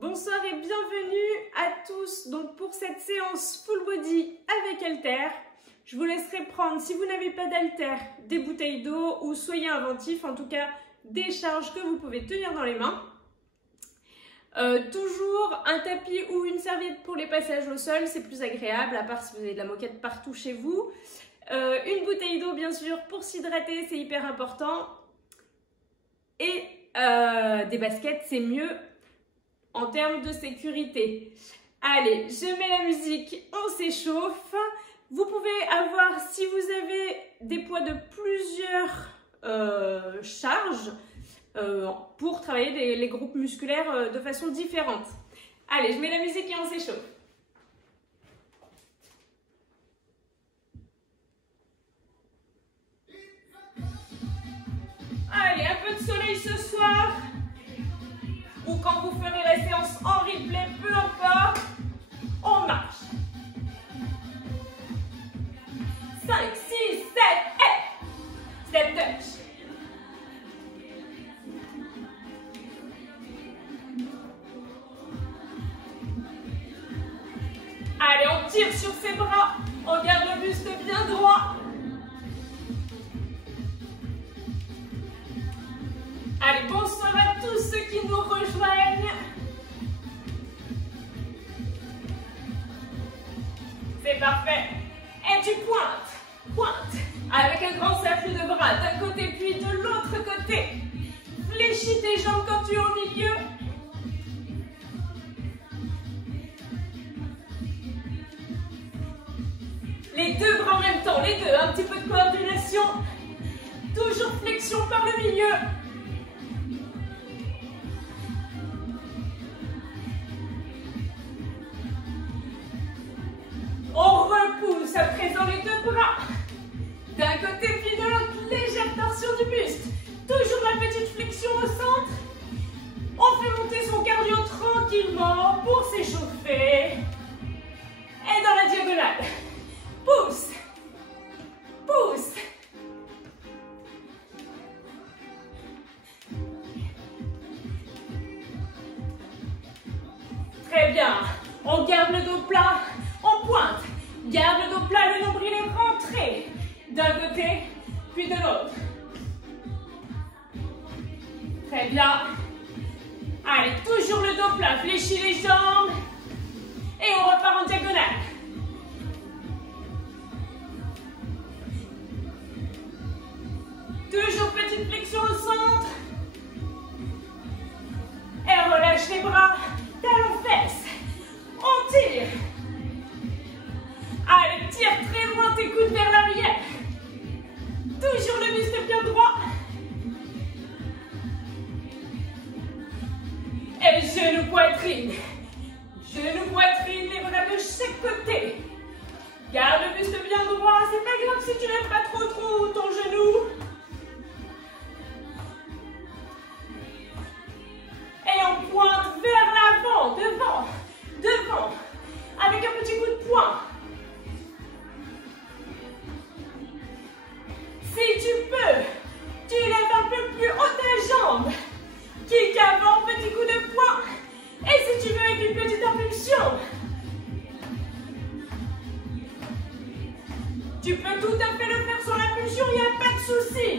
Bonsoir et bienvenue à tous donc pour cette séance full body avec haltères. Je vous laisserai prendre, si vous n'avez pas d'haltères, des bouteilles d'eau ou soyez inventifs, en tout cas des charges que vous pouvez tenir dans les mains. Toujours un tapis ou une serviette pour les passages au sol, c'est plus agréable, à part si vous avez de la moquette partout chez vous. Une bouteille d'eau bien sûr pour s'hydrater, c'est hyper important. Et des baskets, c'est mieux en termes de sécurité. Allez, je mets la musique, on s'échauffe. Vous pouvez avoir, si vous avez des poids de plusieurs charges, pour travailler les groupes musculaires de façon différente. Allez, je mets la musique et on s'échauffe. Allez, un peu de soleil ce soir. Ou quand vous ferez la séance en replay, peu importe, on marche. 5, 6, 7, et step touch. Allez, on tire sur ses bras, on garde le buste bien droit. Allez, bonsoir à tous ceux qui nous rejoignent. C'est parfait. Et tu pointes, avec un grand cercle de bras d'un côté puis de l'autre côté. Fléchis tes jambes quand tu es au milieu. Les deux bras en même temps, les deux, un petit peu de coordination. Toujours flexion par le milieu. On repousse à présent les deux bras. D'un côté puis de l'autre, légère torsion du buste. Toujours la petite flexion au centre. On fait monter son cardio tranquillement pour s'échauffer. Et dans la diagonale. Pousse. Pousse. Très bien. On garde le dos plat. On pointe. Garde le dos plat, le nombril est rentré. D'un côté, puis de l'autre. Très bien. Allez, toujours le dos plat. Fléchis les jambes. Et on repart en diagonale. Toujours petite flexion au centre. Et on relâche les bras. Talons fesses. On tire. Allez, tire très loin tes coudes vers l'arrière. Toujours le buste bien droit. Et genou poitrine. Genou poitrine, les bras de chaque côté. Garde le buste bien droit. C'est pas grave si tu lèves pas trop ton genou. Et on pointe vers l'avant, devant, avec un petit coup de poing. Si tu peux, tu lèves un peu plus haut ta jambe. Kick avant, petit coup de poing. Et si tu veux avec une petite impulsion, tu peux tout à fait le faire sur l'impulsion, il n'y a pas de souci.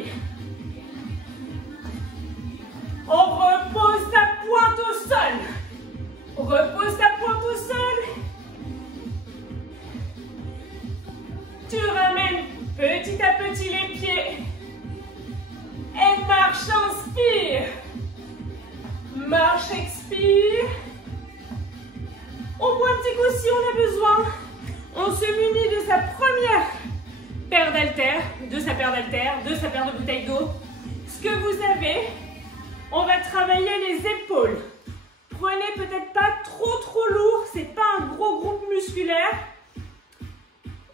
On repose ta pointe au sol. Repose ta pointe au sol. Tu ramènes petit à petit les pieds. Et marche, inspire. Marche, expire. On boit un petit coup si on a besoin. On se munit de sa première paire d'haltères, de sa paire de bouteilles d'eau. Ce que vous avez. On va travailler les épaules. Prenez peut-être pas trop lourd, c'est pas un gros groupe musculaire.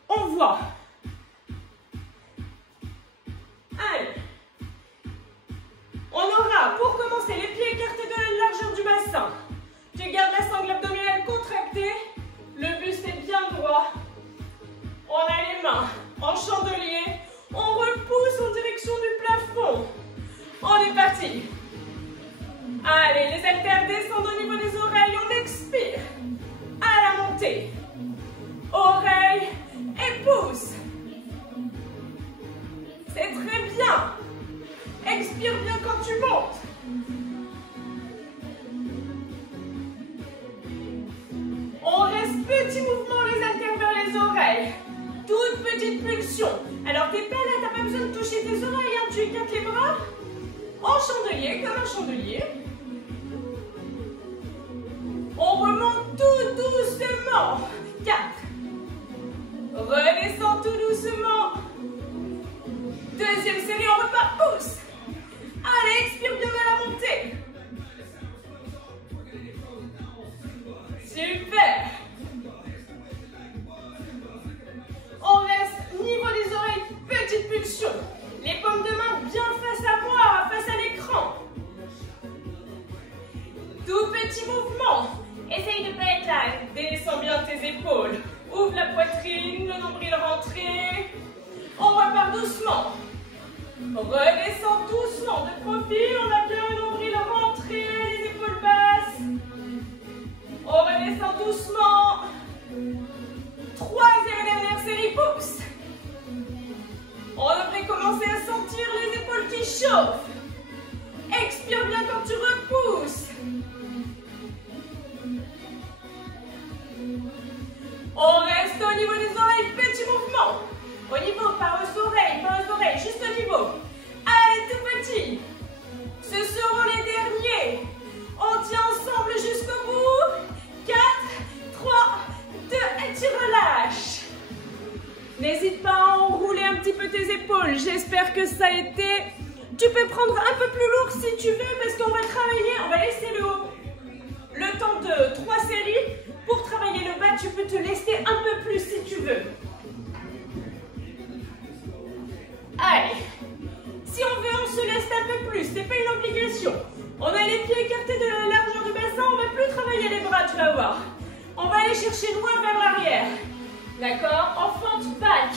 On voit. Allez. On aura, pour commencer, les pieds écartés de la largeur du bassin. Tu gardes la sangle abdominale contractée. Le buste est bien droit. On a les mains en chandelier. On repousse en direction du plafond. On est parti. Allez, les haltères descendent au niveau des oreilles. expire. À la montée. Oreille et pouce. C'est très bien. Expire bien quand tu montes. On reste petit mouvement, les haltères vers les oreilles. Toute petite pulsion. Alors t'es pas là, t'as pas besoin de toucher tes oreilles, hein. Tu écartes les bras en chandelier, comme un chandelier. On remonte tout doucement. 4. Redescend tout doucement. Deuxième série, on repart, pouce. Allez, expire bien à la montée. Super. On reste niveau des oreilles, petite pulsion. Les paumes de main bien face à moi, face à l'écran. Tout petit mouvement. Essaye de ne pas être là. Descends bien tes épaules. Ouvre la poitrine, le nombril rentré. On repart doucement. Redescends doucement de profil. On a bien le nombril rentré, les épaules basses. On redescend doucement. Troisième et dernière série, pouce. On devrait commencer à sentir les épaules qui chauffent. Expire bien quand tu repousses. On reste au niveau des oreilles, petit mouvement. Au niveau, pas aux oreilles, juste au niveau. Allez, tout petit. Ce seront les derniers. On tient ensemble jusqu'au bout. 4, 3, 2, et tu relâches. N'hésite pas à enrouler un petit peu tes épaules. J'espère que ça a été... Tu peux prendre un peu plus lourd si tu veux parce qu'on va travailler, on va laisser le haut. Le temps de 3 séries. Pour travailler le bas, tu peux te laisser un peu plus si tu veux. Allez. Si on veut, on se laisse un peu plus. C'est pas une obligation. On a les pieds écartés de la largeur du bassin. On va plus travailler les bras, tu vas voir. On va aller chercher loin vers l'arrière. D'accord? En front back.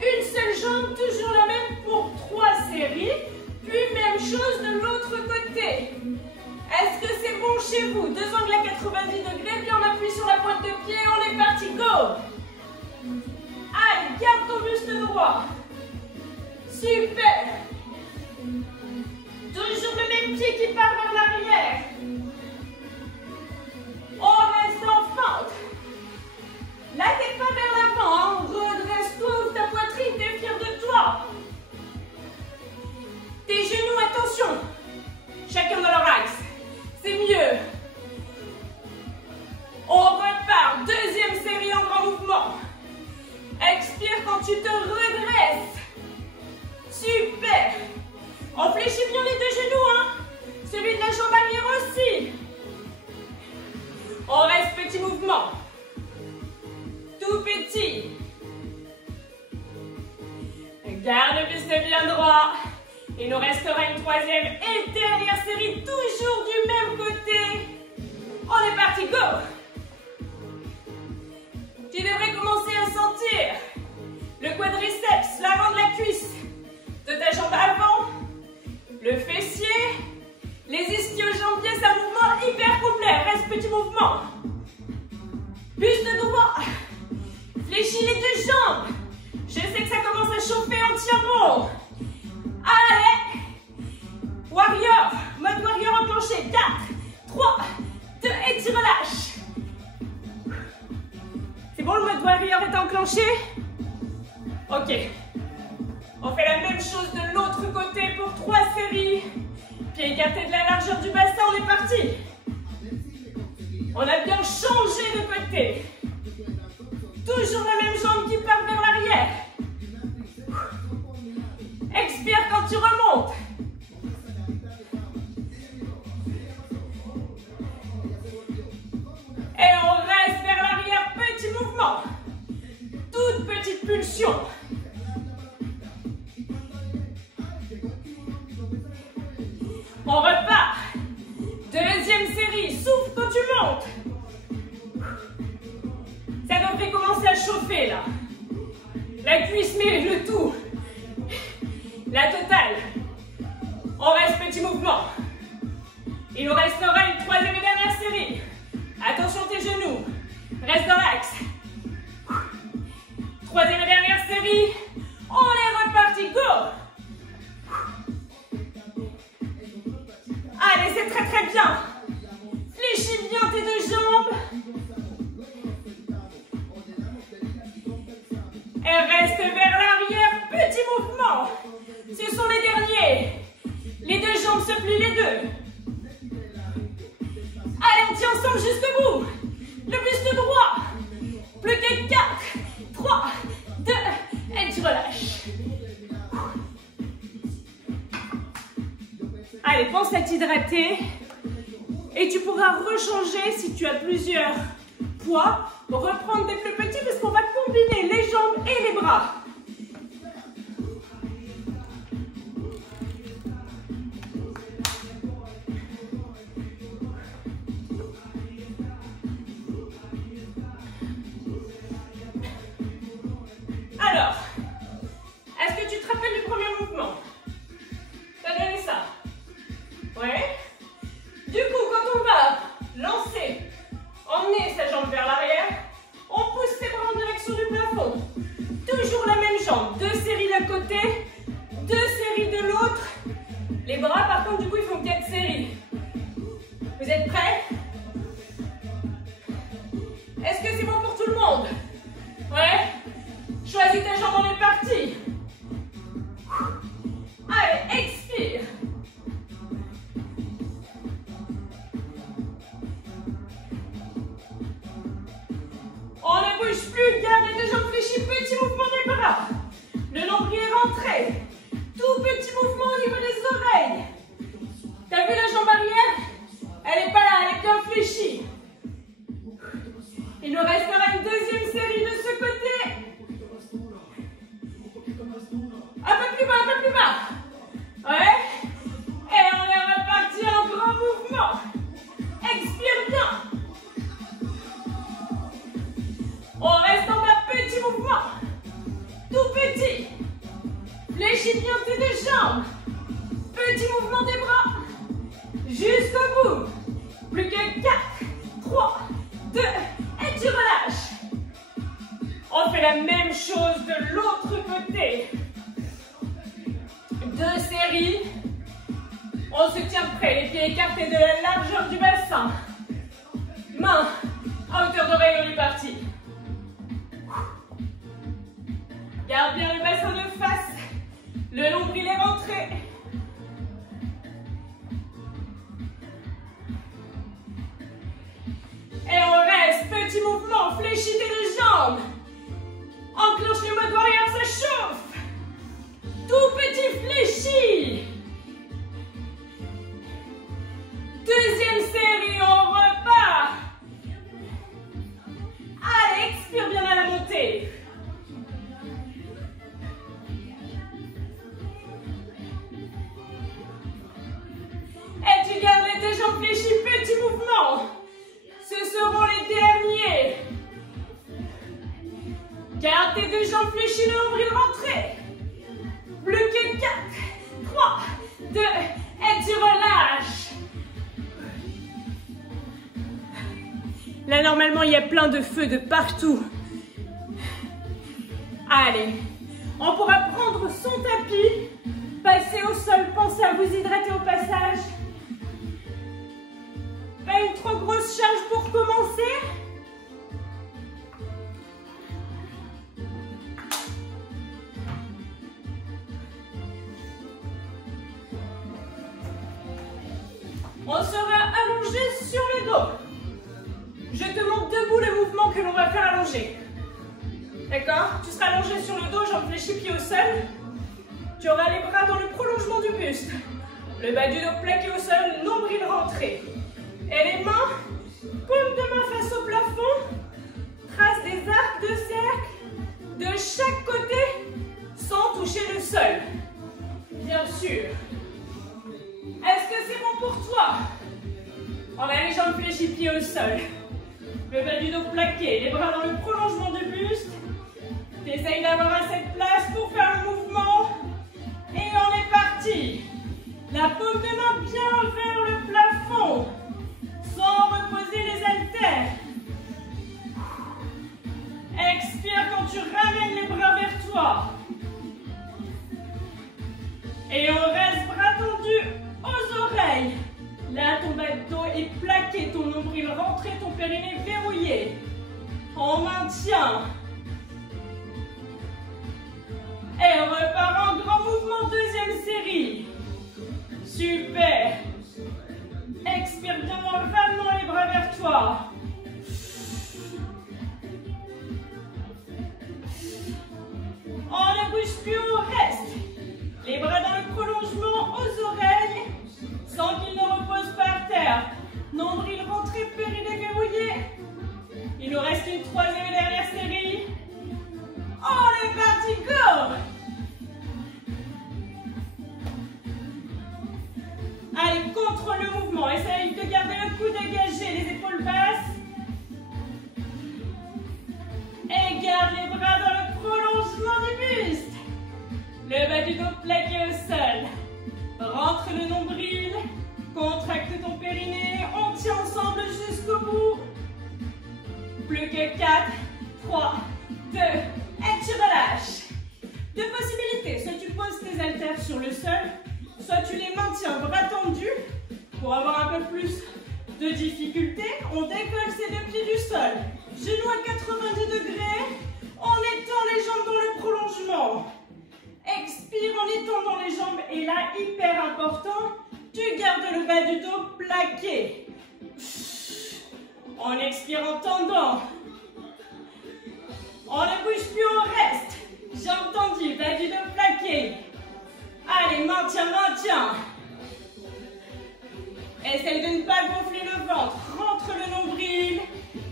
Une seule jambe, toujours la même pour 3 séries. Puis même chose de l'autre côté. Est-ce que c'est bon chez vous? 2 angles à 90 degrés, puis on appuie sur la pointe de pied, on est parti, go! Allez, garde ton buste droit. Super! Toujours le même pied qui part vers l'arrière. On reste en fente. La tête pas vers l'avant, hein. Redresse-toi, ouvre ta poitrine, t'es fier de toi. Tes genoux, attention. Chacun dans leur axe. C'est mieux. On repart. Deuxième série en grand mouvement. Expire quand tu te redresses. Super. On fléchit bien les deux genoux, hein. Celui de la jambe arrière aussi. On reste petit mouvement. Tout petit. Garde le buste bien droit. Il nous restera une troisième et dernière série, toujours du même côté. On est parti, go! Tu devrais commencer à sentir le quadriceps, l'avant de la cuisse de ta jambe avant, le fessier, les ischio-jambiers, c'est un mouvement hyper complet. Reste petit mouvement. Buste droit. Fléchis les deux jambes. Je sais que ça commence à chauffer, on tient bon. Allez. Warrior. Mode warrior enclenché. 4, 3, 2 et tu relâches. C'est bon, le mode warrior est enclenché? Ok. On fait la même chose de l'autre côté pour 3 séries. Pieds écartés de la largeur du bassin, on est parti. On a bien changé de côté. Toujours la même jambe qui part vers l'arrière. Expire quand tu remontes. Et on reste vers l'arrière, petit mouvement. Toute petite pulsion. On repart. Deuxième série, souffle quand tu montes. Ça devrait commencer à chauffer là. La cuisse, mais le tout. La totale. On reste petit mouvement. Il nous restera une troisième et dernière série. Attention. tes genoux. Reste dans l'axe. Troisième et dernière série. On est reparti. Go. Allez, c'est très très bien. Fléchis bien tes deux jambes. Et reste vers l'arrière. Petit mouvement. Ce sont les derniers. Les deux jambes se plient les deux. Allez, on tient ensemble jusqu'au bout. Le buste droit. Plus que 4, 3, 2, et tu relâches. Allez, pense à t'hydrater. Et tu pourras rechanger si tu as plusieurs poids. Reprendre des plus petits parce qu'on va combiner les jambes et les bras. Alors, est-ce que tu te rappelles du premier mouvement? T'as donné ça? Ouais. Du coup, quand on va lancer, emmener sa jambe vers l'arrière, on pousse ses bras en direction du plafond. Toujours la même jambe. 2 séries d'un côté, 2 séries de l'autre. Les bras, par contre, du coup, ils font 4 séries. Vous êtes prêts? Est-ce que c'est bon pour tout le monde? Ouais. Choisis ta jambe, on est parti. Allez, expire. On ne bouge plus, garde les deux jambes fléchies, petit mouvement des bras. Le nombril est rentré. Tout petit mouvement au niveau des oreilles. T'as vu la jambe arrière? Elle n'est pas là, elle est bien fléchie. Il nous restera une deuxième série de ce côté. Un peu plus bas, un peu plus bas. Ouais. Et on est reparti en grand mouvement. Expire bien. On reste en bas, petit mouvement. Tout petit. Fléchis bien tes deux jambes. Petit mouvement des bras. Jusqu'au bout. Plus que 4, 3, 2, et tu relâches. On fait la même chose de l'autre côté. 2 séries. On se tient prêt, les pieds écartés de la largeur du bassin. Main à hauteur d'oreille, on est parti. Garde bien le bassin de face. Le nombril est rentré. Et on reste, petit mouvement, fléchis tes deux jambes. Enclenche le mode warrior, ça chauffe. Tout petit fléchi. Deuxième série, on repart. Allez, expire bien à la montée. Et tu gardes les deux jambes fléchies, petit mouvement. Ce seront les derniers. Garde tes deux jambes fléchies, le nombril rentré. Plus que 4, 3, 2, et tu relâches. Là, normalement, il y a plein de feu de partout. Allez, on pourra prendre son tapis, passer au sol, pensez à vous hydrater au passage. Pas une trop grosse charge pour commencer. On sera allongé sur le dos. Je te montre debout le mouvement que l'on va faire allongé. D'accord? Tu seras allongé sur le dos, jambes fléchies, pieds au sol. Tu auras les bras dans le prolongement du buste. Le bas du dos plaqué au sol, nombril rentré. Et les mains, paume de main face au plafond. Trace des arcs de cercle de chaque côté sans toucher le sol. Bien sûr. Est-ce que c'est bon pour toi? On a les jambes fléchies, pieds au sol. Le bas du dos plaqué, les bras dans le prolongement du buste. Tu essayes d'avoir assez de place pour faire le mouvement. Et on est parti. La paume de main bien vers le plafond. Sans reposer les haltères. périnée verrouillé. On maintient. Et on repart en grand mouvement, deuxième série. Super. Expire bien, ramenons les bras vers toi. On ne bouge plus, on reste. Les bras dans le prolongement aux oreilles, sans qu'ils ne reposent par terre. Nombril rentré, périnée verrouillé. Il nous reste une troisième et dernière série. On est parti, go! Allez, contrôle le mouvement. Essaye de garder le cou dégagé, les épaules basses. Et garde les bras dans le prolongement du buste. Le bas du dos plaqué au sol. Rentre le nombril. Contracte ton périnée. On tient ensemble jusqu'au bout. Plus que 4, 3, 2, et tu relâches. Deux possibilités. Soit tu poses tes haltères sur le sol, soit tu les maintiens bras tendus. Pour avoir un peu plus de difficulté, on décolle ses deux pieds du sol. Genoux à 90 degrés. On étend les jambes dans le prolongement. Expire en étendant les jambes. Et là, hyper important, tu gardes le bas du dos plaqué. On expire en tendant. On ne bouge plus, on reste. Jambes tendues, bas du dos plaqué. Allez, maintiens, maintiens. Essaye de ne pas gonfler le ventre. Rentre le nombril.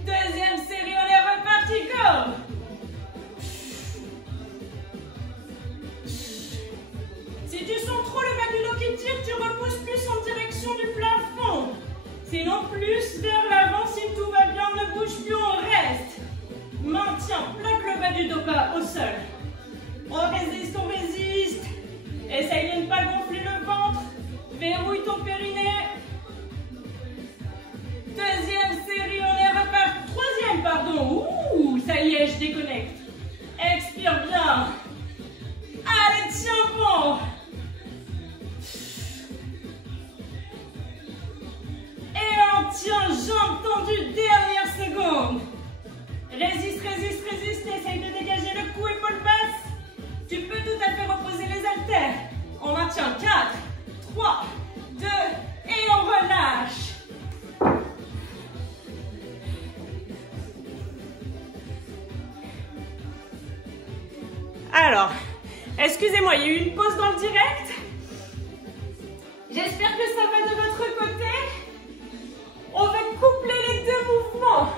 Deuxième série, on est reparti, go! Si tu sens trop le bas du dos qui tire, tu repousses plus en direction du plafond. Sinon, plus vers l'avant, si tout va bien, ne bouge plus, on reste. Maintiens, plaque le bas du dos bas au sol. On résiste, on résiste. Essaye de ne pas gonfler le ventre. Verrouille ton périnée. Deuxième série, on est reparti. Troisième, pardon. Ouh, ça y est, je déconnecte. Expire bien. Allez, tiens bon. Et on tient, jambes tendues, dernière seconde. Résiste, résiste, résiste. Essaye de dégager le cou, épaules basses. Tu peux tout à fait reposer les haltères. On maintient 4, 3, 2 et on relâche. Alors, excusez-moi, il y a eu une pause dans le direct. J'espère que ça va de votre côté. On va coupler les deux mouvements.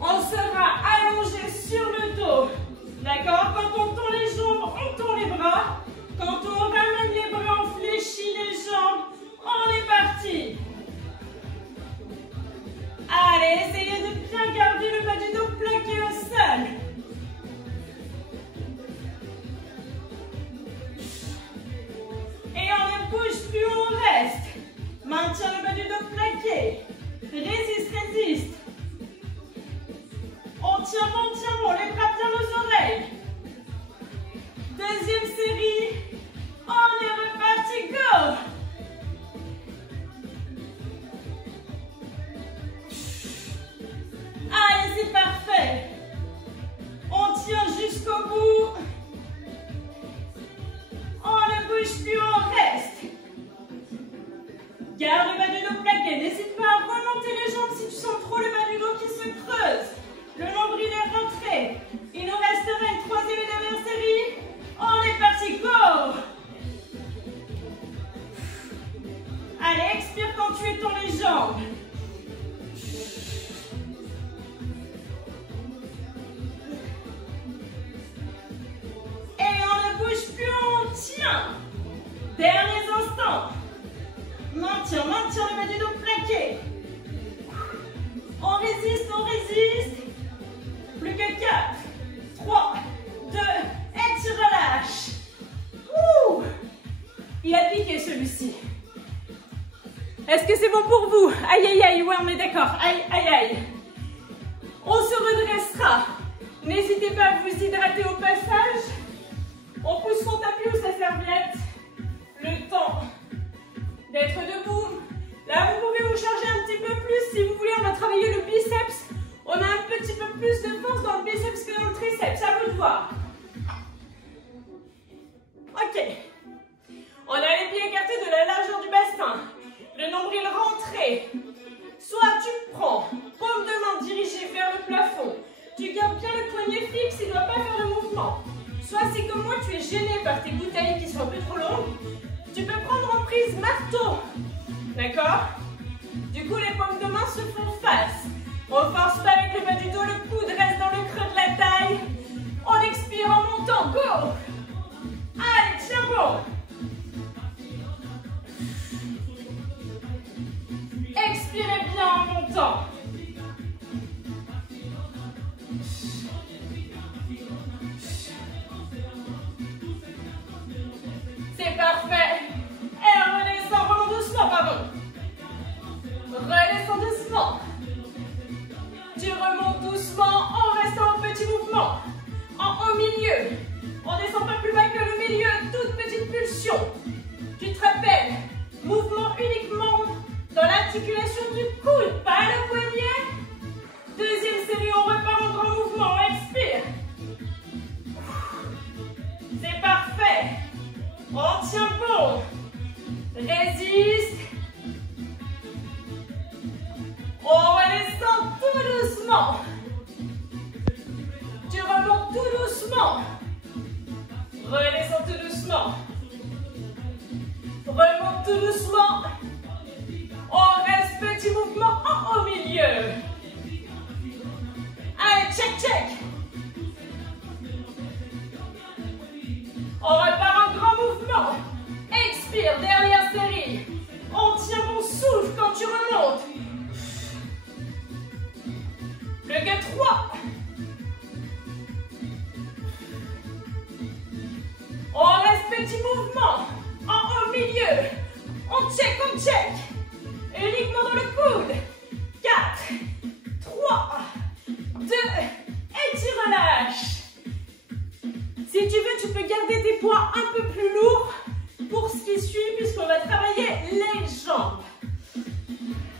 On sera allongé sur le dos. D'accord? Quand on tend les jambes, on tend les bras. Quand on ramène les bras, on fléchit les jambes. On est parti. Allez, essayez de bien garder le bas du dos plaqué au sol. Et on ne bouge plus, on reste. Maintiens le bas du dos plaqué. Résiste, résiste. On tient, les bras bien aux oreilles. Deuxième série. On est reparti, go! Allez, c'est parfait. On tient jusqu'au bout. On ne bouge plus, on reste. Garde le bas du dos plaqué. N'hésite pas à remonter les jambes si tu sens trop le bas du dos qui se creuse. Le nombril est rentré. Il nous resterait une troisième et dernière série. On est parti, go! Allez, expire quand tu étends les jambes. Et on ne bouge plus, on tient. Derniers instants. Maintiens, maintiens le bas du dos plaqué. On résiste, on résiste. Plus que 4, 3, 2, et tu relâches. Ouh, il a piqué celui-ci. Est-ce que c'est bon pour vous? Aïe, aïe, aïe, ouais, on est d'accord. Aïe, aïe, aïe. On se redressera. N'hésitez pas à vous hydrater au passage. On pousse son tapis ou sa serviette. Le temps d'être debout. Là, vous pouvez vous charger un petit peu plus. plus de force dans le biceps que dans le triceps, à vous de voir. Ok. On a les pieds écartés de la largeur du bassin, le nombril rentré. Soit tu prends, paume de main dirigée vers le plafond, tu gardes bien le poignet fixe, il ne doit pas faire de mouvement. Soit c'est comme moi, tu es gêné par tes bouteilles qui sont un peu trop longues, tu peux prendre en prise marteau. D'accord? Du coup, les paumes de main se font face. On ne force pas avec le bas du dos, le coude reste dans le creux de la taille. On expire en montant, go! Allez, tiens bon! Expirez bien en montant. C'est parfait. Et redescends vraiment doucement, pardon. Redescends doucement. Tu remontes doucement en restant en petit mouvement. En haut milieu. On ne descend pas plus bas que le milieu. Toute petite pulsion. Tu te rappelles. Mouvement uniquement dans l'articulation du coude, pas le poignet. Deuxième série, on repart en grand mouvement. Expire. C'est parfait. On tient bon. Résiste. On redescend tout doucement. Tu remontes tout doucement. Redescends tout doucement. Remonte tout doucement. On reste petit mouvement en haut milieu. Allez, check, check. On repart en grand mouvement. Expire, dernière série. On tient mon souffle quand tu remontes. Plus que 3. On reste petit mouvement en haut milieu. On check, on check. Uniquement dans le coude. 4, 3, 2, et tu relâches. Si tu veux, tu peux garder tes poids un peu plus lourds pour ce qui suit, puisqu'on va travailler les jambes.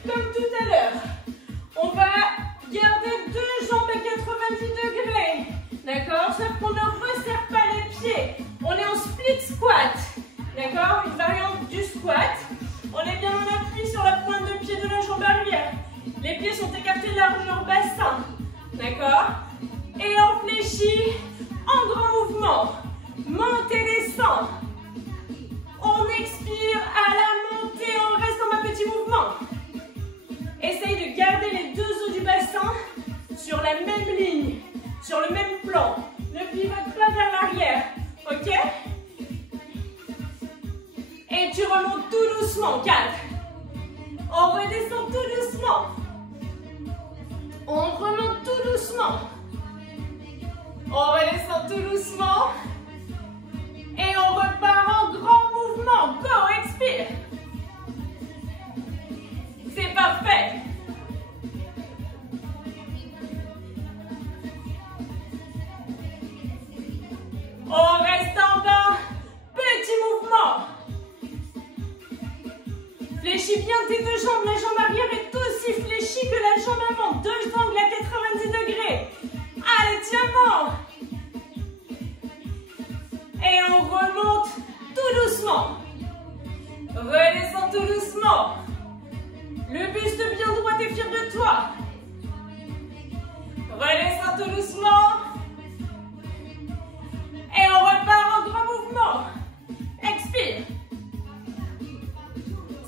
Comme tout à l'heure, on va garder 2 jambes à 90 degrés. D'accord? Sauf qu'on ne resserre pas les pieds. On est en split squat. D'accord? Une variante du squat. On est bien en appui sur la pointe de pied de la jambe arrière. Les pieds sont écartés largeur bassin. D'accord? Et on fléchit en grand mouvement. Monte et descend. On expire à la montée. On reste en un petit mouvement. Essaye de garder les 2 os du bassin sur la même ligne, sur le même plan. Ne pivote pas vers l'arrière. Ok? Et tu remontes tout doucement. 4. On redescend tout doucement. On remonte tout doucement. On redescend tout doucement. Et on repart en grand mouvement. Go, expire. C'est parfait. On reste en bas. Petit mouvement. Fléchis bien tes 2 jambes. La jambe arrière est aussi fléchie que la jambe avant. 2 angles à 90 degrés. Allez, tiens bon. Et on remonte tout doucement. Redescends tout doucement. Le buste bien droit, t'es fier de toi. Redescends tout doucement. Et on repart en grand mouvement. Expire.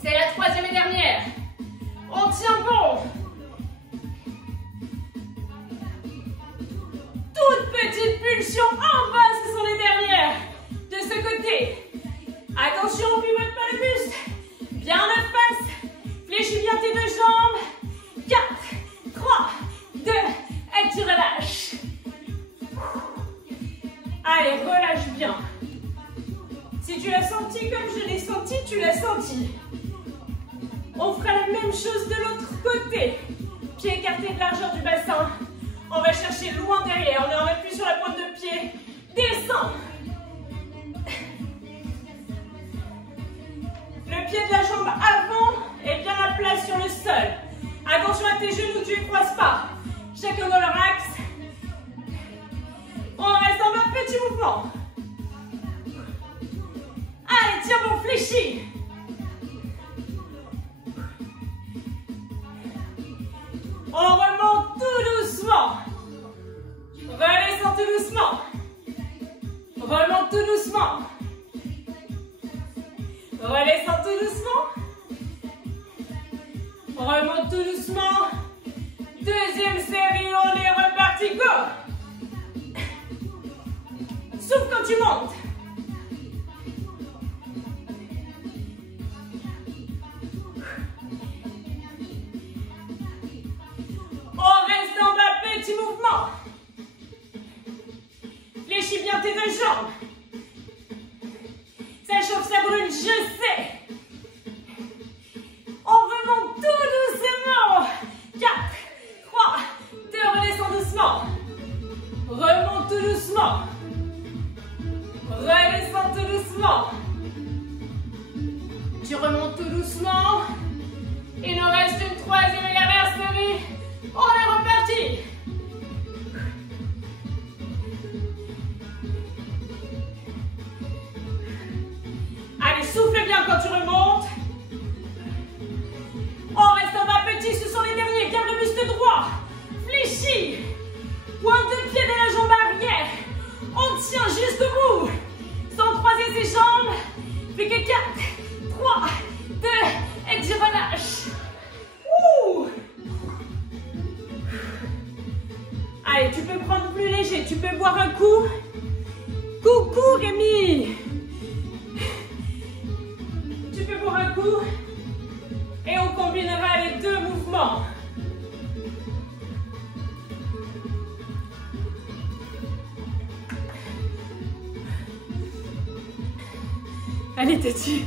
C'est la 3e et dernière. On tient bon. Toute petite pulsion en bas, ce sont les dernières. De ce côté. Attention, on ne pivote pas le buste. Bien la face. Fléchis bien tes 2 jambes. 4, 3, 2, et tu relâches. Allez, relâche bien. Si tu l'as senti comme je l'ai senti, tu l'as senti. On fera la même chose de l'autre côté. Pieds écartés de largeur du bassin. On va chercher loin derrière. On est en appui sur la pointe de pied. Descends. Le pied de la jambe avant est bien à plat sur le sol. Attention à tes genoux, tu ne les croises pas. Chacun dans leur axe. mouvement. Allez, tiens bon, fléchis. On remonte tout doucement. Redescend tout doucement. Remonte tout doucement. Redescend tout doucement. Remonte tout doucement. Deuxième série, on est reparti, go. Souffle quand tu montes. On reste en bas, petit mouvement. Fléchis bien tes deux jambes. Ça chauffe, ça brûle, je sais. On remonte tout doucement. 4, 3, 2, redescends doucement. Remonte tout doucement. Redescends tout doucement. Tu remontes tout doucement. Il nous reste une troisième et dernière série. On est reparti. Allez, souffle bien quand tu remontes. On reste en bas, petit, ce sont les derniers. Garde le buste droit. Fléchis. Pointe de pied de la jambe arrière. On tient jusqu'au bout. Sans croiser ses jambes. Plus que 4, 3, 2, et tu relâches. Ouh. Allez, tu peux prendre plus léger. Tu peux boire un coup. Coucou, Rémi. Tu peux boire un coup. Et on combinera les deux mouvements. Allez, têtu.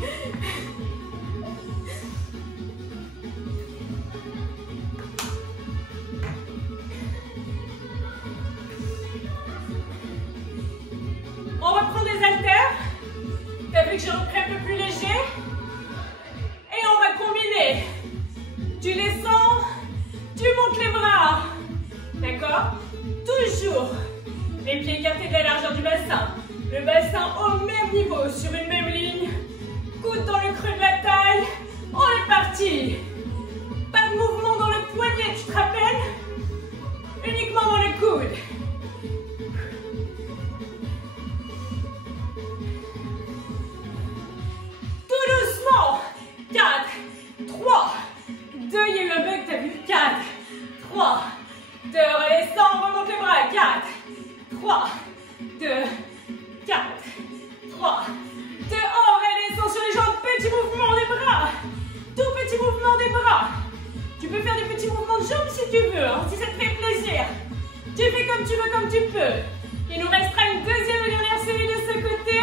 On reprend des haltères. T'as vu que j'ai repris un peu plus léger. Et on va combiner. Tu descends, tu montes les bras. D'accord? Toujours les pieds écartés de la largeur du bassin. Le bassin au même niveau, sur une même ligne. Coude dans le creux de la taille. On est parti. Pas de mouvement dans le poignet, tu te rappelles? Uniquement dans le coude. Tout doucement. 4, 3, 2, il y a eu un bug, t'as vu? 4, 3, 2, redescends, remonte les bras. 4, 3, 2, 4, 3, 2, on redescend sur les jambes, petit mouvement des bras. Tout petit mouvement des bras. Tu peux faire des petits mouvements de jambes si tu veux, hein, si ça te fait plaisir. Tu fais comme tu veux, comme tu peux. Il nous restera une deuxième et dernière série de ce côté.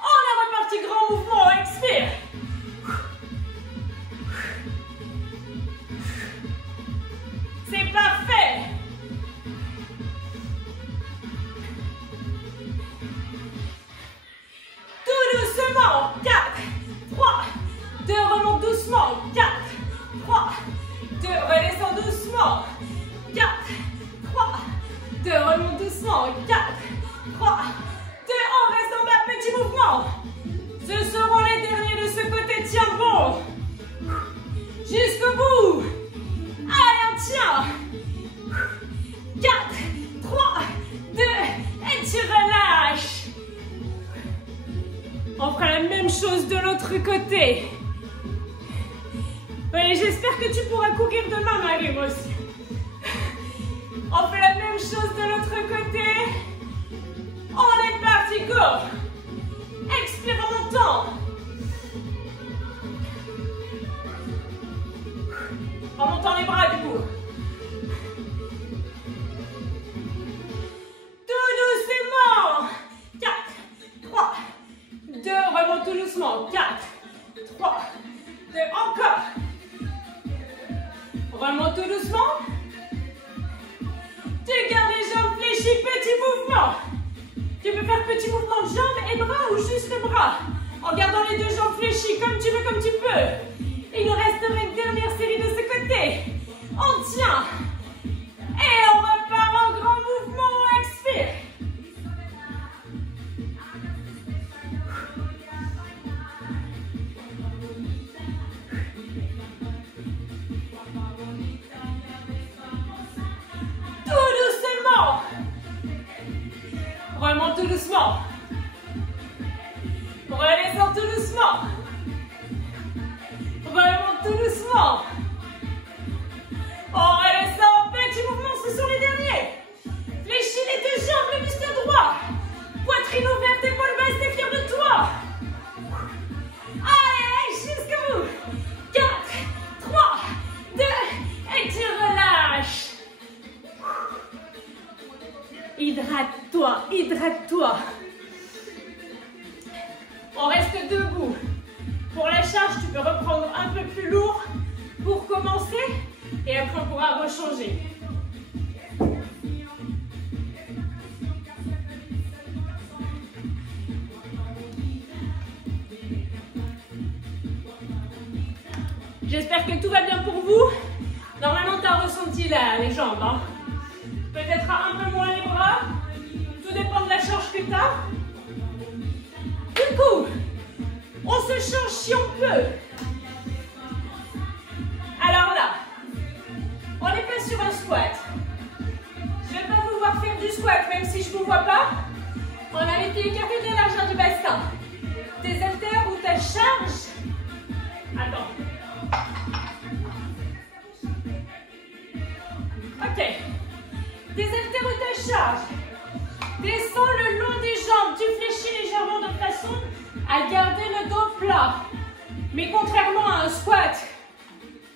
On est reparti, grand mouvement, expire. C'est parfait. Tout doucement. 4, 3, 2, remonte doucement. 4, 3, 2, redescends doucement. 4, 3, 2, remonte doucement. 4, 3, 2, on reste en bas, petit mouvement. Ce seront les derniers de ce côté, tiens bon. Jusqu'au bout. Allez, on tient. 4, 3, 2, et tu relâches. On fera la même chose de l'autre côté. Oui, j'espère que tu pourras courir demain, Marie, moi aussi. On fait la même chose de l'autre côté. On est parti, go. Expire en montant. En montant les bras, du coup. Tout doucement. 4, 3, 2, remonte tout doucement. 4, 3, 2, encore. Remonte tout doucement. Tu gardes les jambes fléchies, petit mouvement. Tu peux faire petit mouvement de jambes et bras ou juste le bras. En gardant les deux jambes fléchies, comme tu veux, comme tu peux. Il nous resterait une dernière série de ce côté. On tient. Et on repart en grand mouvement. Expire. doucement. On redescend tout doucement. On remonte tout doucement. On redescend. Petit mouvement, ce sont les derniers. Fléchis les deux jambes, le buste droit. Poitrine ouverte, épaules basses, t'es fier de toi. Allez, jusqu'au bout. 4, 3, 2, et tu relâches. Hydrate-toi, hydrate-toi. On reste debout. Pour la charge, tu peux reprendre un peu plus lourd pour commencer et après on pourra rechanger. J'espère que tout va bien pour vous. Normalement, tu as ressenti les jambes. Hein. Peut-être un peu moins les bras. Tout dépend de la charge que tu as. Du coup, on se change si on peut. Alors là, on n'est pas sur un squat. Je ne vais pas vous voir faire du squat, même si je ne vous vois pas. On a les pieds écartés de la largeur du bassin. Tes haltères ou ta charge. Attends. Ok. Tes haltères ou ta charge. Descends le long des jambes. Tu fléchis légèrement de façon à garder le dos plat. Mais contrairement à un squat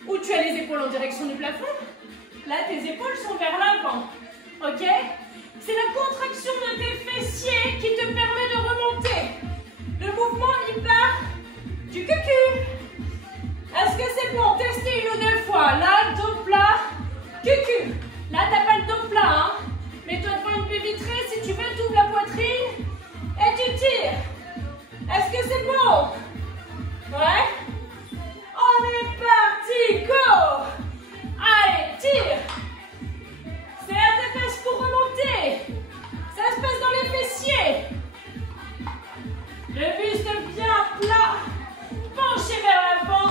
où tu as les épaules en direction du plafond, là tes épaules sont vers l'avant. Ok? C'est la contraction de tes fessiers qui te permet de remonter. Le mouvement il part du cucu. Est-ce que c'est bon? Testez une ou deux fois. Là, dos plat, cucu. Là, t'as pas le dos plat, hein? Mets-toi devant une baie vitrée si tu veux, t'ouvres la poitrine et tu tires. Est-ce que c'est bon? Ouais? On est parti, go! Allez, tire! Serre tes fesses pour remonter. Ça se passe dans les fessiers. Le buste bien plat, penché vers l'avant.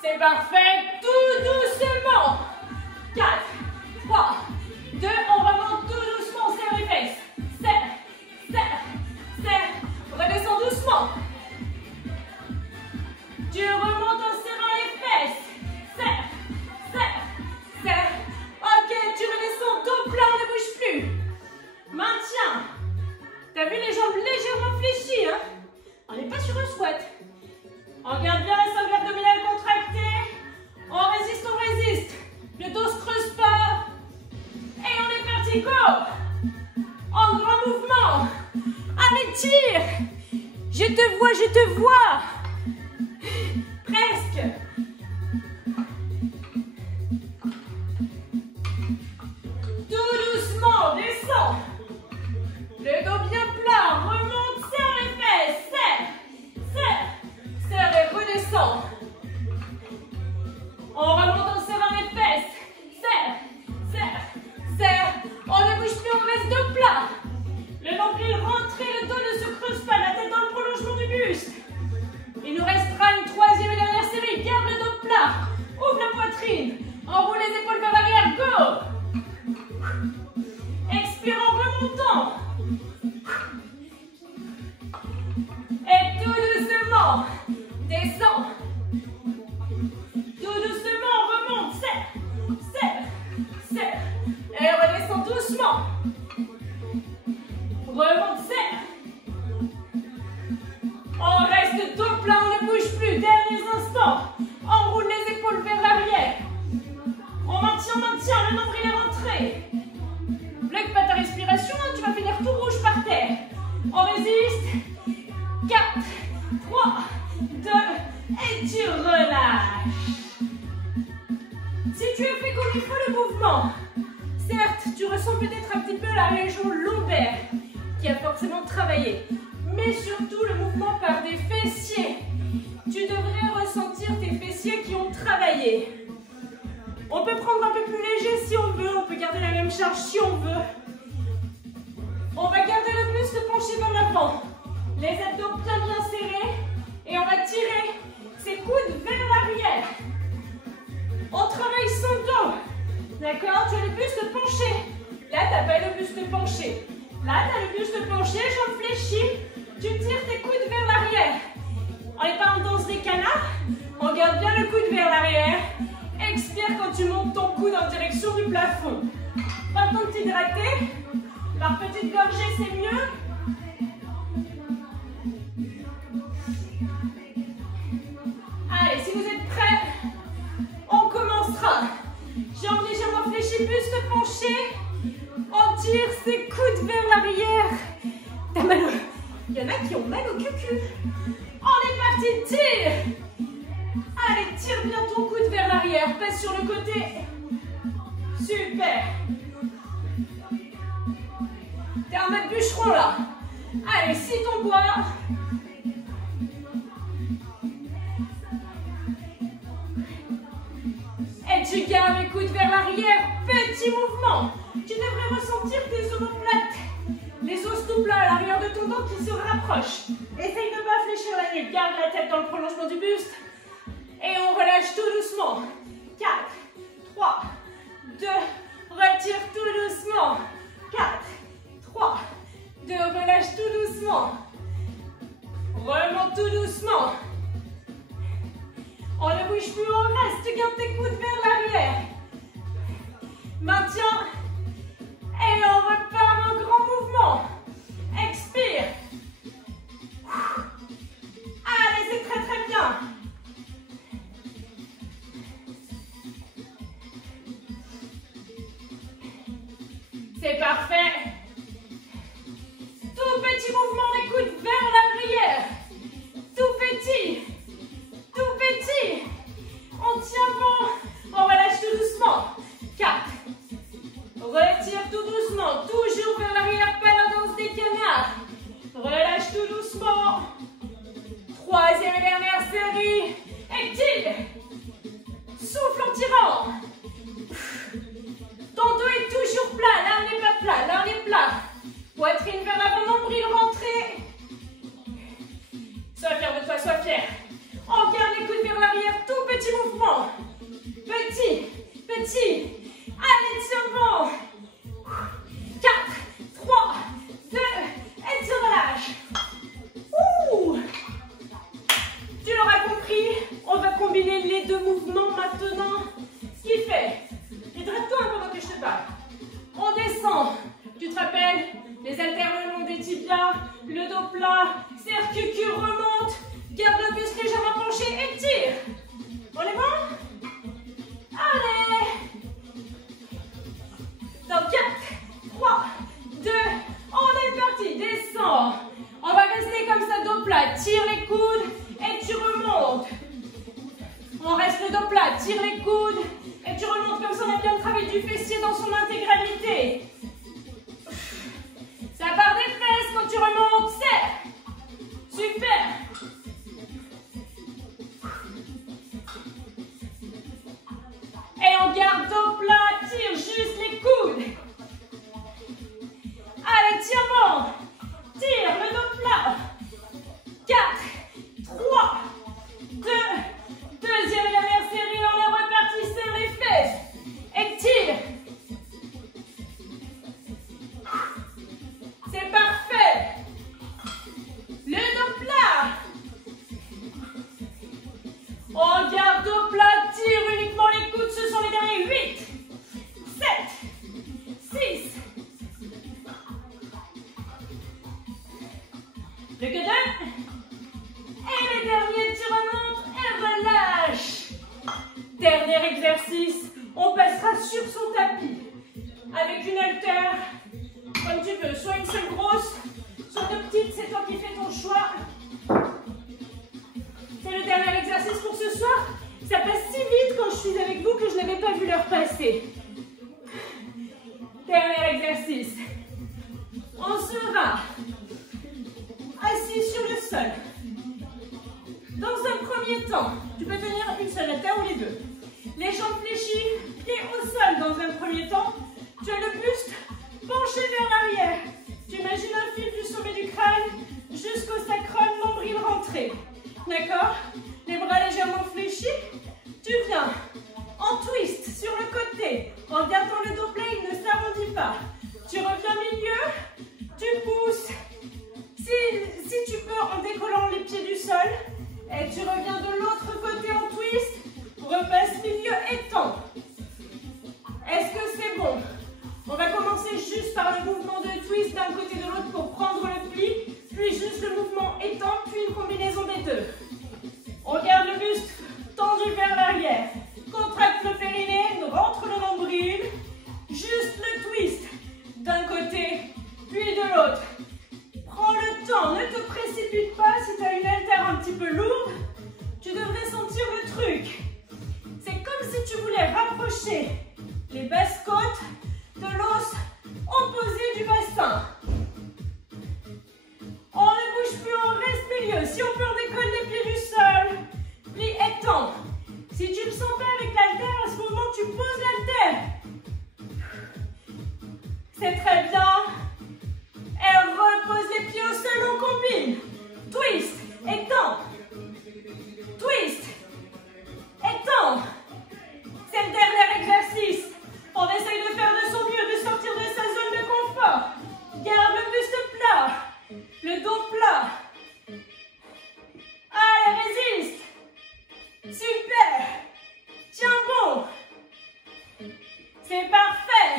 C'est parfait, tout doucement. 4, 3, 2, on remonte tout doucement, serre les fesses. Serre, serre, serre. Redescends doucement. Tu remontes en serrant les fesses. Serre, serre, serre. Ok, tu redescends, dos plat, on ne bouge plus. Maintiens. T'as vu les jambes légèrement fléchies, hein? On n'est pas sur un squat. On garde bien la cervelle abdominale contractée. On résiste. Le dos ne se creuse pas. Et on est parti, go! En grand mouvement. Allez, tire. Je te vois. Presque. Tout doucement, descends. Le dos bien plat, remonte, serre les fesses, serre et redescends. On remonte en serrant les fesses, serre. On ne bouge plus, on reste dos plat. Le nombril rentré, le dos ne se creuse pas, la tête dans le prolongement du buste. Il nous restera une troisième et dernière série, garde le dos plat, ouvre la poitrine, enroule les épaules vers l'arrière, go. Expire en remontant. Et tout doucement, descends. Tout doucement, remonte, serre. Et redescends doucement. Remonte, serre. On reste dos plat, on ne bouge plus. Derniers instants. Enroule les épaules vers l'arrière. On maintient, le nombril est rentré. Bloque pas ta respiration, hein, tu vas finir tout rouge par terre. On résiste. 4, 3, 2, et tu relâches. Si tu as fait comme il faut le mouvement, certes, tu ressens peut-être un petit peu la région lombaire qui a forcément travaillé, mais surtout le mouvement par des fessiers. Tu devrais ressentir tes fessiers qui ont travaillé. On peut prendre un peu plus léger si on veut, on peut garder la même charge si on veut. On va garder le buste penché vers l'avant, les abdos bien serrés, et on va tirer ses coudes vers l'arrière. On travaille son dos, D'accord? Tu as le buste penché. Là, tu n'as pas le buste penché. Là, tu as le buste penché, jambes fléchies. Tu tires tes coudes vers l'arrière. On n'est pas en danse des canards. On garde bien le coude vers l'arrière. Expire quand tu montes ton coude en direction du plafond. Pas le temps de t'hydrater. Par petite gorgée, c'est mieux. Allez, si vous êtes prêts, on commencera. Jambes légèrement fléchies, buste penché. On tire ses coudes vers l'arrière. T'as mal au... Il y en a qui ont mal au cul. On est parti, tire. Allez, tire bien ton coude vers l'arrière. Passe sur le côté. Super. T'es en mode bûcheron là. Allez, scie ton bois. Et tu gardes les coudes vers l'arrière. Petit mouvement. Tu devrais ressentir tes omoplates. Les os tout plats à l'arrière de ton dos qui se rapprochent. Essaye de ne pas fléchir la nuque. Garde la tête dans le prolongement du buste. Et on relâche tout doucement. 4, 3, 2, retire tout doucement. 4, 3, 2, relâche tout doucement. Remonte tout doucement. On ne bouge plus, on reste. Garde tes coudes vers l'arrière. Maintiens. Et on repart en grand mouvement. Expire. Allez, c'est très très bien. C'est parfait. Tout petit mouvement des coudes vers l'arrière. Tout petit. Tout petit. On tient bon. On relâche tout doucement. 4. Retire tout doucement. Toujours vers l'arrière, pas la danse des canards. Relâche tout doucement. 3e et dernière série. Étire. Souffle en tirant. Ton dos est toujours plat. Là, on n'est pas plat. Là, on est plat. Poitrine vers l'avant, nombril rentré. Sois fier de toi, sois fier. On garde les coudes vers l'arrière. Tout petit mouvement. Petit. Petit. Allez, tiens bon. 4, 3, 2, et tu relâches. Ouh. Tu l'auras compris, on va combiner les deux mouvements maintenant. Ce qui fait, hydrate-toi pendant que je te parle. On descend, tu te rappelles, les haltères le long des tibias, le dos plat, cercle-cul remonte, garde le buste légèrement penché et tire. On est bon? Allez. Dans 4, 3, 2, on est parti, descends. On va rester comme ça, dos plat, tire les coudes et tu remontes. On reste le dos plat, tire les coudes et tu remontes comme ça, on a bien travaillé du fessier dans son intégralité. Ça part des fesses quand tu remontes, serre. Super. Et on garde dos plat, tire juste les coudes. Allez, tiens bon. Tire le dos plat. 4, 3, 2, deuxième et dernière série. On est reparti, serre les fesses. Et tire. C'est parfait. Le dos plat. On garde dos plat, tire uniquement les coudes, ce sont les derniers. 8, 7, 6. Plus que 2. Et les derniers, tu remontes et relâche. Dernier exercice, on passera sur son tapis. Avec une haltère, comme tu veux, soit une seule grosse, soit deux petites, c'est toi qui fais ton choix. C'est le dernier exercice pour ce soir. Ça passe si vite quand je suis avec vous que je n'avais pas vu l'heure passer. Dernier exercice. On sera assis sur le sol. Dans un premier temps, tu peux tenir une seule haltère ou les deux. Les jambes fléchies, pieds au sol dans un premier temps. Tu as le buste penché vers l'arrière. Tu imagines un fil du sommet du crâne jusqu'au sacrum, nombril rentré. D'accord? Les bras légèrement fléchis. Tu viens en twist sur le côté. En gardant le dos plat, il ne s'arrondit pas. Tu reviens au milieu, tu pousses. Si tu peux, en décollant les pieds du sol. Et tu reviens de l'autre côté en twist. Repasse milieu et tends. Est-ce que c'est bon? On va commencer juste par le mouvement de twist d'un côté et de l'autre pour prendre le pli. Puis juste le mouvement étend, puis une combinaison des deux. On garde le buste tendu vers l'arrière. Contracte le périnée, rentre le nombril. Juste le twist d'un côté, puis de l'autre. Prends le temps, ne te précipite pas. Si tu as une haltère un petit peu lourde, tu devrais sentir le truc. C'est comme si tu voulais rapprocher les basses côtes de l'os opposé du bassin. On ne bouge plus, on reste milieu. Si on peut, on décolle les pieds du sol. Plie et tend. Si tu ne le sens pas avec l'haltère, à ce moment, tu poses l'haltère. C'est très bien. Et repose les pieds au sol, on combine. Twist et tend. Twist et tend. C'est le dernier exercice. On essaye de faire de son mieux, de sortir de sa zone de confort. Garde le buste plat, le dos plat. Allez, résiste. Super. Tiens bon. C'est parfait.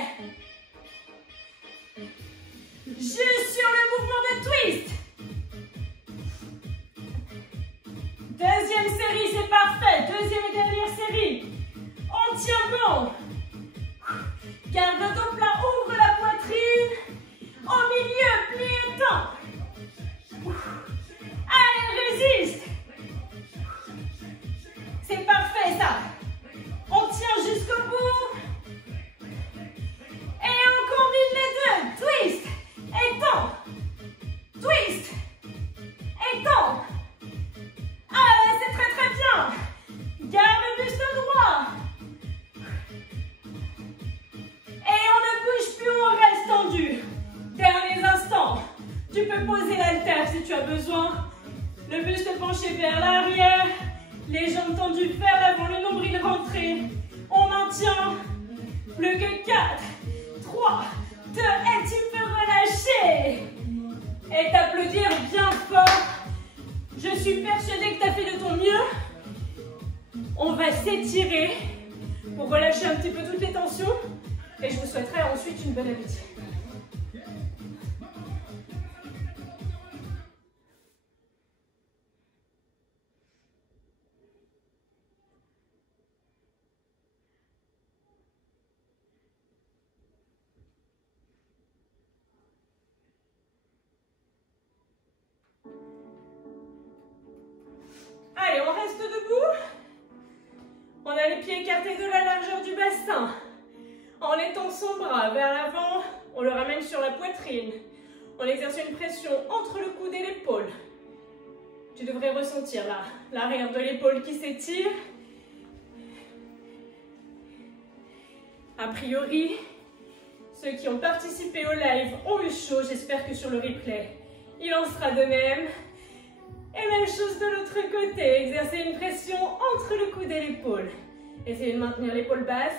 Juste sur le mouvement de twist. Deuxième série, c'est parfait. Deuxième et dernière série. On tient bon. Garde le dos plat, ouvre la poitrine. Au milieu, plie et tend. Allez, résiste. C'est parfait ça. On tient jusqu'au bout. Et on combine les deux. Twist et tend. Twist et tend. Allez, c'est très très bien. Garde le buste droit. Et on ne bouge plus, on reste tendu. Derniers instants. Tu peux poser l'haltère si tu as besoin. Le buste penché vers l'arrière. Les jambes tendues vers l'avant, le nombril rentré. On maintient. Plus que 4, 3, 2, et tu peux relâcher. Et t'applaudir bien fort. Je suis persuadée que tu as fait de ton mieux. On va s'étirer pour relâcher un petit peu toutes les tensions. Et je vous souhaiterai ensuite une bonne appétit. Allez, on reste debout. On a les pieds écartés de la largeur du bassin. En étendant son bras vers l'avant, on le ramène sur la poitrine. On exerce une pression entre le coude et l'épaule. Tu devrais ressentir là l'arrière de l'épaule qui s'étire. A priori, ceux qui ont participé au live ont eu chaud. J'espère que sur le replay, il en sera de même. Et même chose de l'autre côté. Exercer une pression entre le coude et l'épaule. Essayez de maintenir l'épaule basse.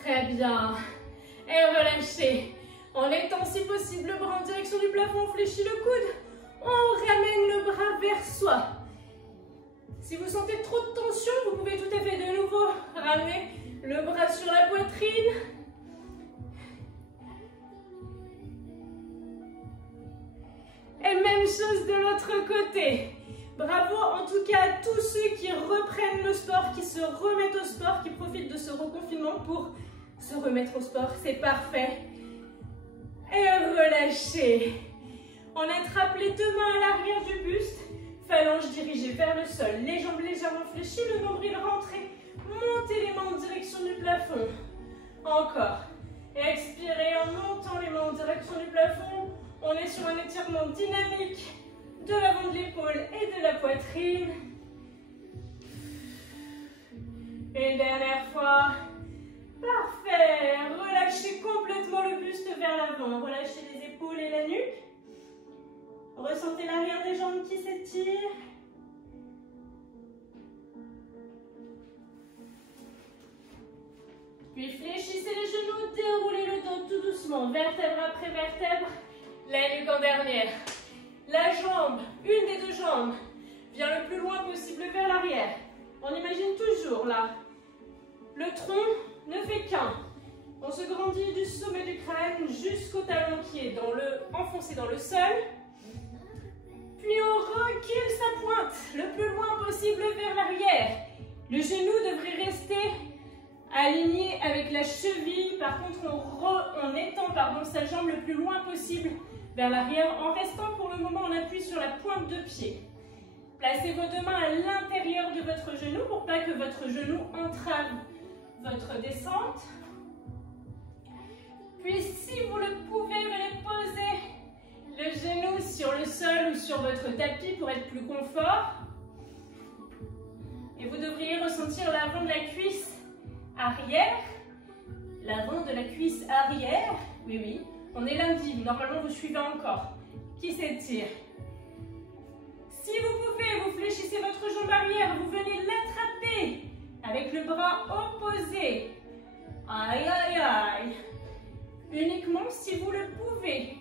Très bien. Et relâchez. En étend si possible le bras en direction du plafond, on fléchit le coude. On ramène le bras vers soi. Si vous sentez trop de tension, vous pouvez tout à fait de nouveau ramener le bras sur la poitrine. Et même chose de l'autre côté. Bravo en tout cas à tous ceux qui reprennent le sport, qui se remettent au sport, qui profitent de ce reconfinement pour se remettre au sport. C'est parfait. Et relâchez. On attrape les deux mains à l'arrière du buste. Phalange dirigée vers le sol. Les jambes légèrement fléchies, le nombril rentré. Montez les mains en direction du plafond. Encore. Expirez en montant les mains en direction du plafond. On est sur un étirement dynamique de l'avant de l'épaule et de la poitrine. Une dernière fois. Parfait. Relâchez complètement le buste vers l'avant. Relâchez les épaules et la nuque. Ressentez l'arrière des jambes qui s'étire. Puis fléchissez les genoux, déroulez le dos tout doucement, vertèbre après vertèbre, la nuque en dernière. La jambe, une des deux jambes, vient le plus loin possible vers l'arrière. On imagine toujours là, le tronc ne fait qu'un. On se grandit du sommet du crâne jusqu'au talon qui est enfoncé dans le sol. Puis on recule sa pointe le plus loin possible vers l'arrière. Le genou devrait rester aligné avec la cheville. Par contre, on étend sa jambe le plus loin possible vers l'arrière en restant pour le moment en appui sur la pointe de pied. Placez vos deux mains à l'intérieur de votre genou pour pas que votre genou entrave votre descente. Puis si vous le pouvez, venez poser le genou sur le sol ou sur votre tapis pour être plus confort. Et vous devriez ressentir l'avant de la cuisse arrière. L'avant de la cuisse arrière. Oui, oui. On est lundi. Normalement, vous suivez encore. Qui s'étire. Si vous pouvez, vous fléchissez votre jambe arrière. Vous venez l'attraper avec le bras opposé. Aïe, aïe, aïe. Uniquement si vous le pouvez.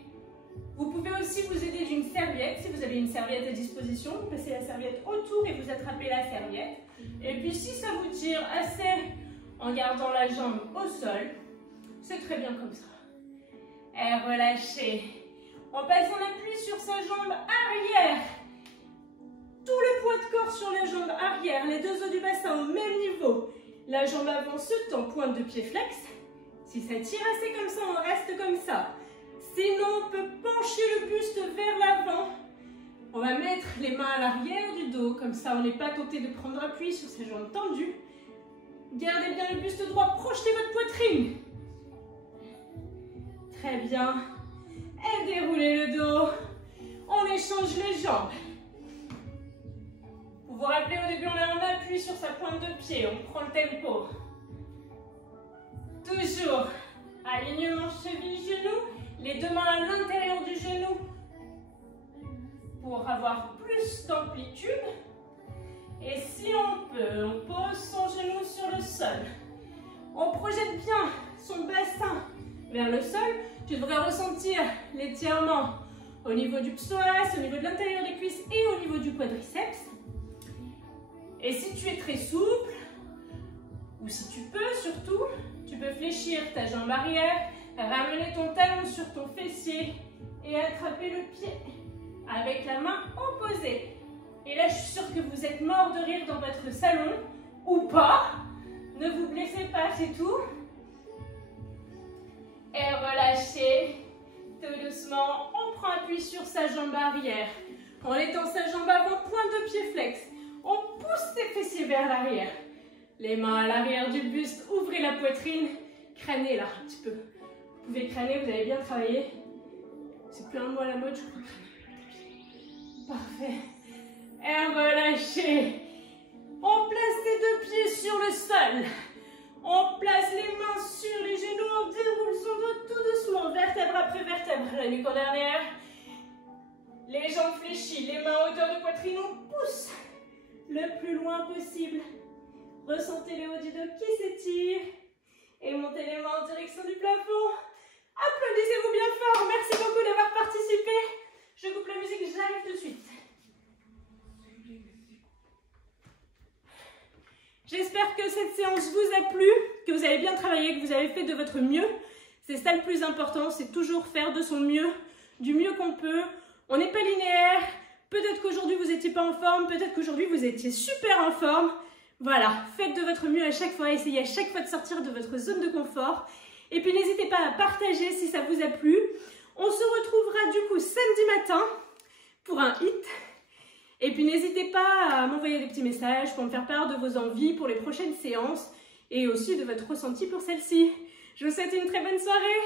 Vous pouvez aussi vous aider d'une serviette. Si vous avez une serviette à disposition, vous passez la serviette autour et vous attrapez la serviette. Et puis si ça vous tire assez en gardant la jambe au sol, c'est très bien comme ça. Et relâchez. On passe en appui sur sa jambe arrière. Tout le poids de corps sur la jambe arrière, les deux os du bassin au même niveau. La jambe avant se tend, pointe de pied flex. Si ça tire assez comme ça, on reste comme ça. Sinon, on peut pencher le buste vers l'avant. On va mettre les mains à l'arrière du dos, comme ça on n'est pas tenté de prendre appui sur sa jambe tendue. Gardez bien le buste droit, projetez votre poitrine. Très bien. Et déroulez le dos. On échange les jambes. Vous vous rappelez, au début, on a un appui sur sa pointe de pied. On prend le tempo. Toujours. Alignement cheville-genou. Les deux mains à l'intérieur du genou pour avoir plus d'amplitude. Et si on peut, on pose son genou sur le sol. On projette bien son bassin vers le sol. Tu devrais ressentir l'étirement au niveau du psoas, au niveau de l'intérieur des cuisses et au niveau du quadriceps. Et si tu es très souple, ou si tu peux surtout, tu peux fléchir ta jambe arrière, ramener ton talon sur ton fessier et attraper le pied avec la main opposée. Et là, je suis sûre que vous êtes mort de rire dans votre salon, ou pas. Ne vous blessez pas, c'est tout. Et relâchez. Tout doucement, on prend appui sur sa jambe arrière. On étend sa jambe avant, pointe de pied flex. On pousse ses fessiers vers l'arrière. Les mains à l'arrière du buste, ouvrez la poitrine. Crânez là, un petit peu. Vous pouvez crâner, vous avez bien travaillé. C'est plus un mot à la mode, je crois. Parfait. Et relâchez. On place les deux pieds sur le sol. On place les mains sur les genoux. On déroule son dos tout doucement, vertèbre après vertèbre. La nuque en dernière. Les jambes fléchies, les mains à hauteur de poitrine. On pousse le plus loin possible. Ressentez le haut du dos qui s'étire. Et montez les mains en direction du plafond. Applaudissez-vous bien fort. Merci beaucoup d'avoir participé. Je coupe la musique, j'arrive tout de suite. J'espère que cette séance vous a plu, que vous avez bien travaillé, que vous avez fait de votre mieux. C'est ça le plus important, c'est toujours faire de son mieux, du mieux qu'on peut. On n'est pas linéaire. Peut-être qu'aujourd'hui vous n'étiez pas en forme, peut-être qu'aujourd'hui vous étiez super en forme. Voilà, faites de votre mieux à chaque fois, essayez à chaque fois de sortir de votre zone de confort. Et puis n'hésitez pas à partager si ça vous a plu. On se retrouvera du coup samedi matin pour un hit. Et puis n'hésitez pas à m'envoyer des petits messages pour me faire part de vos envies pour les prochaines séances et aussi de votre ressenti pour celle-ci. Je vous souhaite une très bonne soirée.